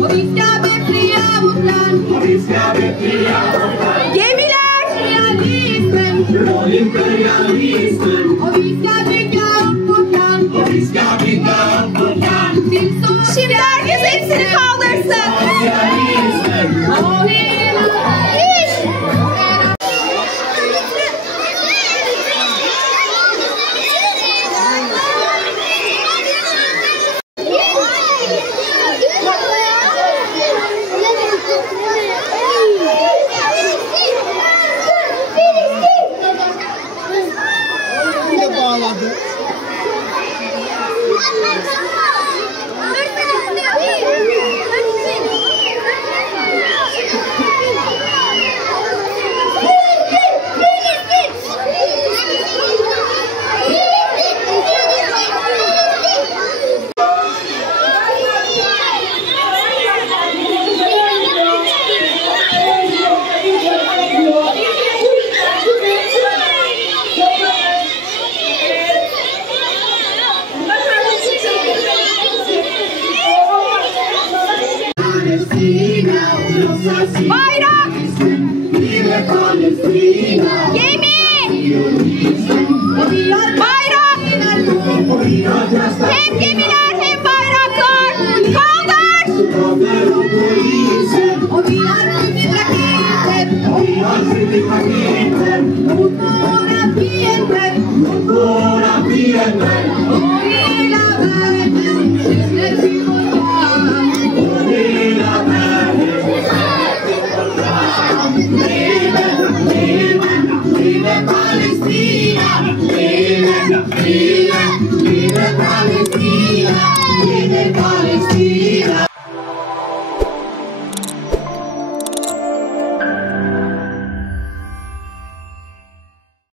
Och vi ska befria vårt land. Gemiler! Realismen! Från imperialismen. Och vi ska bygga upp vårt land. Till så Şimdi herkes hepsini kaldırsın. och hela Bağladı. Bayrak! Gemi! Bayrak! Hem gemiler hem bayraklar! Kaldır! och vi har vunnit raketen.